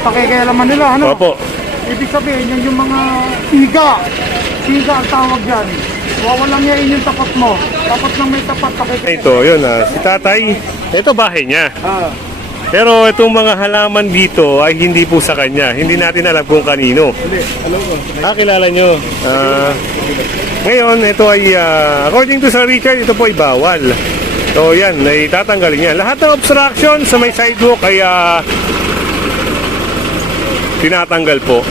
pakikialaman nila, ano? Opo. Ibig sabihin, yan yung mga siga ang tawag yan. Wawalang yain yung tapat mo. Tapos nang may tapat, pakikialaman. Ito, yun si tatay. Ito bahay niya. Pero itong mga halaman dito ay hindi po sa kanya. Hindi natin alam kung kanino. Hindi, alam ko. Kilala nyo. Ngayon, ito ay, according to Sir Richard, ito po ay bawal. So yan, ay tatanggalin yan. Lahat ng obstruction sa may sidewalk ay tinatanggal po.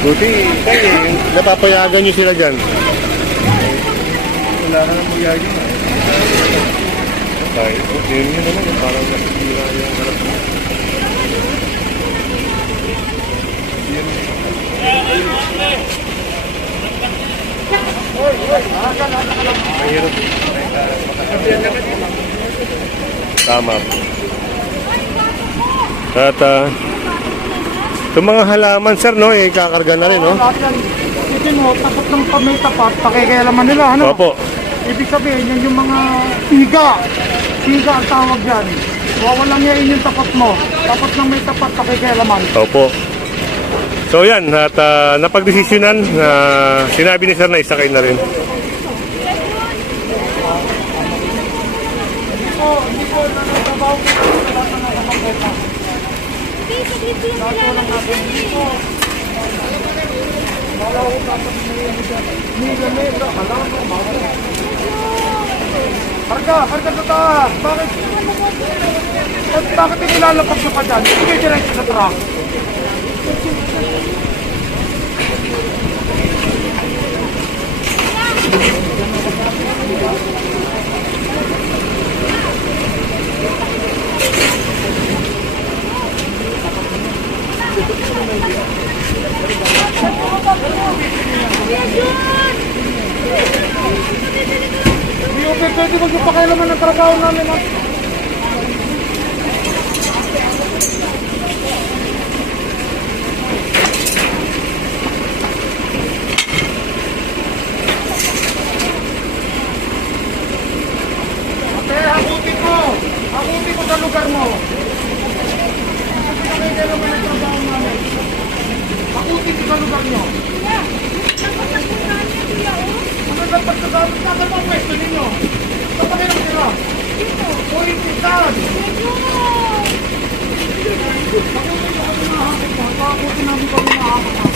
Buti, kayo, napapayagan nyo sila dyan. Wala na nang magyagin. Ay, yun yun naman, parang nasira yung harap mo. Mahirap. Tama po. At itong mga halaman, sir, no, kakarga na rin, no? Isipin mo, tapat ng may tapat, pakikialaman nila, ano? Opo. Ibig sabihin, yan yung mga siga ang tawag yan. Wawalang yain yung tapat mo. Tapos nang may tapat, pakikialaman. Opo. So yan, at napagdesisyonan na sinabi ni sir na isakay na rin. Hindi ko nanatrabaho ko. Wala ka nakapagkita. Dato lang natin dito. Wala ko dapat nila. Alam mo, Harga sa taas. Bakit inilalapag siya pa dyan? Hindi diretso sa truck. Pwede magpapakialaman ng trabaho namin, ha? Ate, hakutin ko sa lugar mo. Magpapakialaman ng trabaho namin. Hakutin ko sa lugar nyo. Dapat sa pwesto ninyo. Kapag sila. Uy, pitan! Pakutin ko kami nakahakot mo. Pakutin namin kami nakahakot mo.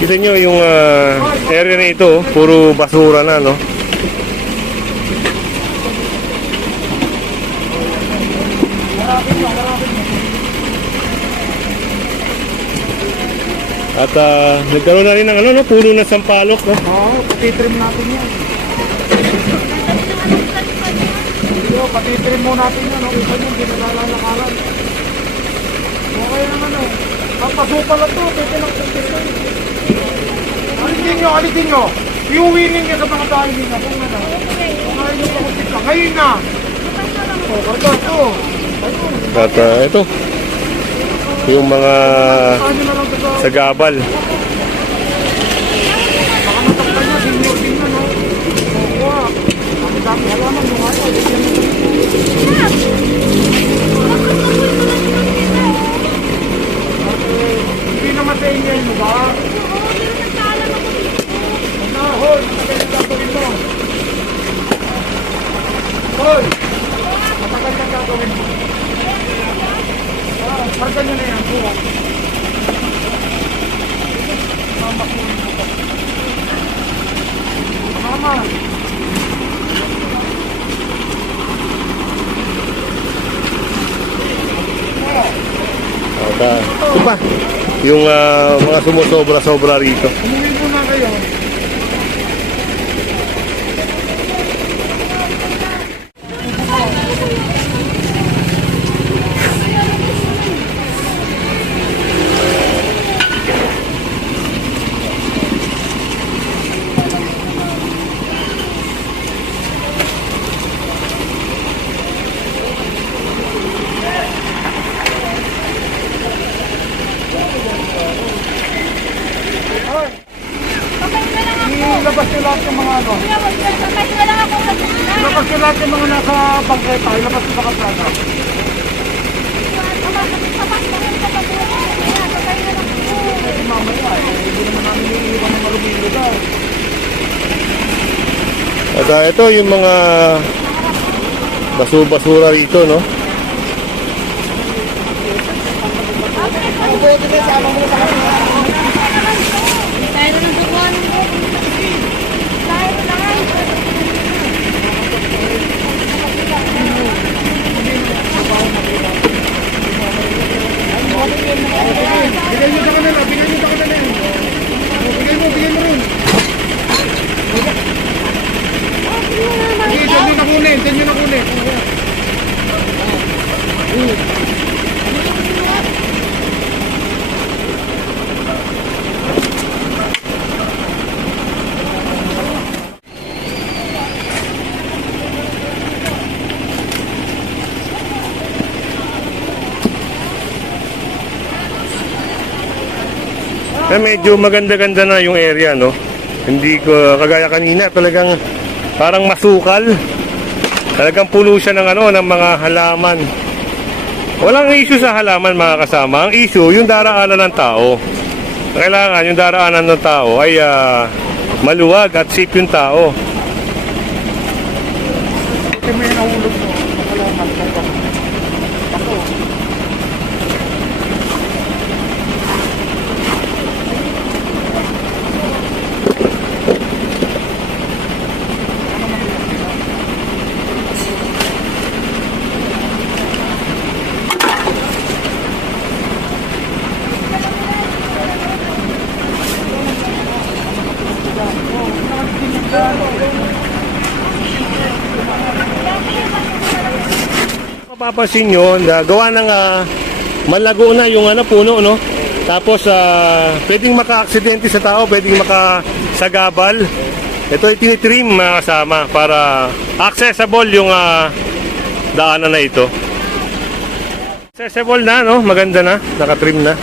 Kita nyo yung area na ito, puro basura na, no? At nagkaroon na rin ng ano, no? Puno na sampalok, no? Oo, patitrim natin yan. Patitrim mo natin yan, no? Isa yung ginagalalakaran. Okay naman, no? Papasupa lang to, pwede lang patitrim. Alitin nyo. Iuwinin nyo sa mga dahil nyo. Kung ano. Kung ayaw nyo pakutin ka. Ngayon na. O, karga ito. At ito, yung mga sagabal. Baka matakpan niya, senior din na, no? Oo, ang dami halaman mo nga ito. Hindi naman sa inyo mo ba? Hoy, matagal na gagawin mo. Hoy, matagal na gagawin mo. Harga nyo na yan, buwa. Mamakunin mo pa. Mama. Ito pa, yung mga sumusobra-sobra rito. Umuwi muna kayo. yung lahat yung mga nasa bangketa, ilabas yung mga plaza. Kasi mamaya hindi naman namin iiwan ng maruming lugar. At ito yung mga basura rito, no? Bigay nyo sa kanila, bigay nyo sa kanila. Bigay mo rin. Sige, dyan nyo na kunin. Medyo maganda-ganda na yung area, no? Hindi ko kagaya kanina, talagang parang masukal. Talagang puno siya ng ng mga halaman. Walang issue sa halaman, mga kasama. Ang issue, yung daraanan ng tao. Kailangan yung daraanan ng tao ay maluwag at safe yung tao. Kasi may nahulog mo. Makalaman ko. Ako. Mapapansin nyo, gawa ng malago na yung puno, no? Tapos pwedeng maka-aksidente sa tao, pwedeng makasagabal. Ito ay tinitrim, mga kasama, para accessible yung daanan na ito. Accessible na, no? Maganda na, nakatrim na.